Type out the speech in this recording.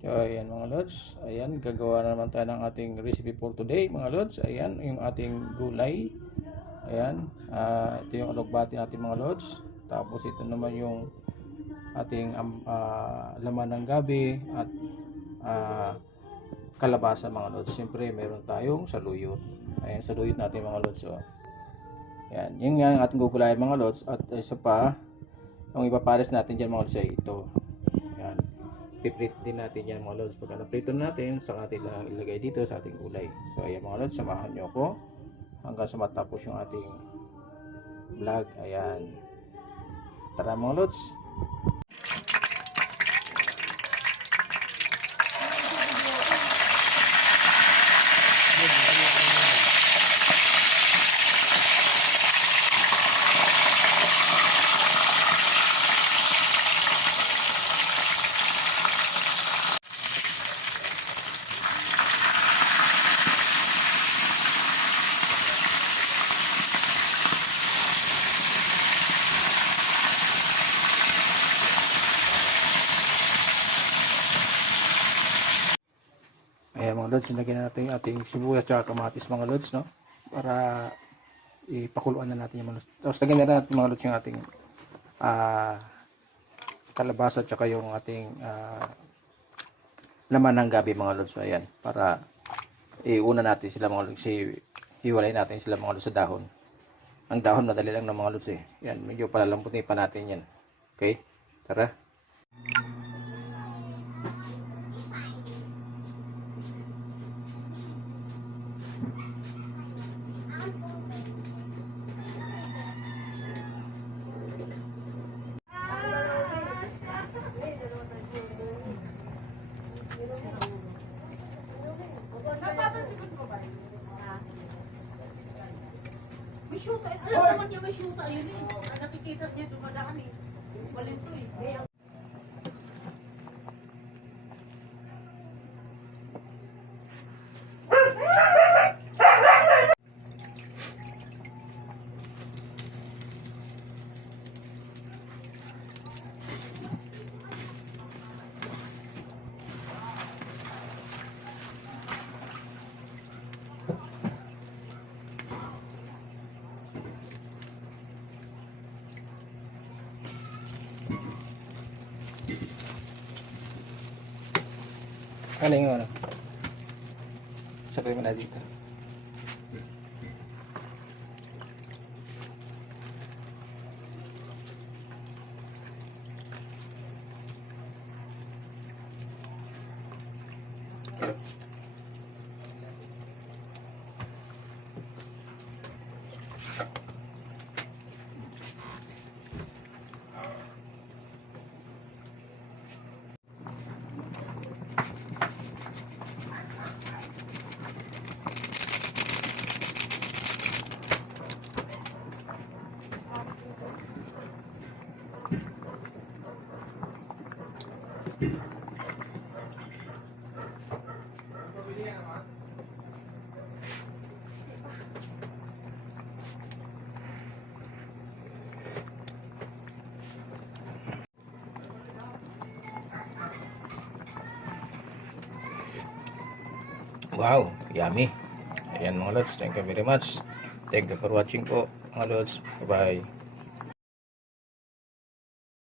So, ayan mga lods. Ayan, gagawa na naman tayo ng ating recipe for today mga lods. Ayan, yung ating gulay. Ayan, ito yung alugbati natin mga lods. Tapos ito naman yung ating laman ng gabi at kalabasa mga lods. Siyempre, meron tayong saluyot. Ayan, saluyot natin mga lods. So, ayan, yun nga ang ating gugulayan mga lods. At isa pa, yung ipapares natin dyan mga lods ay ito. Ayan. Piprito din natin yan mga lods. Pagka naprito natin, saka natin lang ilagay dito sa ating gulay. So ayan mga lods, samahan nyo ako hanggang sa matapos yung ating vlog. Ayan, tara mga lods. Ayan mga lods, sinagyan na natin yung ating sibuyas at kamatis mga lods, no? Para ipakuluan na natin yung mga lods. Tapos lagyan na natin mga lods yung ating kalabasa at yung ating laman ng gabi mga lods. So, ayan, para iuna natin sila mga lods, hiwalay natin sila mga lods sa dahon. Ang dahon madali lang ng mga lods eh. Yan, medyo palalamputin pa natin yan. Okay, tara. May shoota. Alam naman niya may shoota yun eh. Nakikita niya dumadaan eh. Balito eh. Ano yung ano? Sabay mo na dito. Wow, yummy. Ayan mga lods, thank you very much. Thank you for watching po mga lods. Bye bye.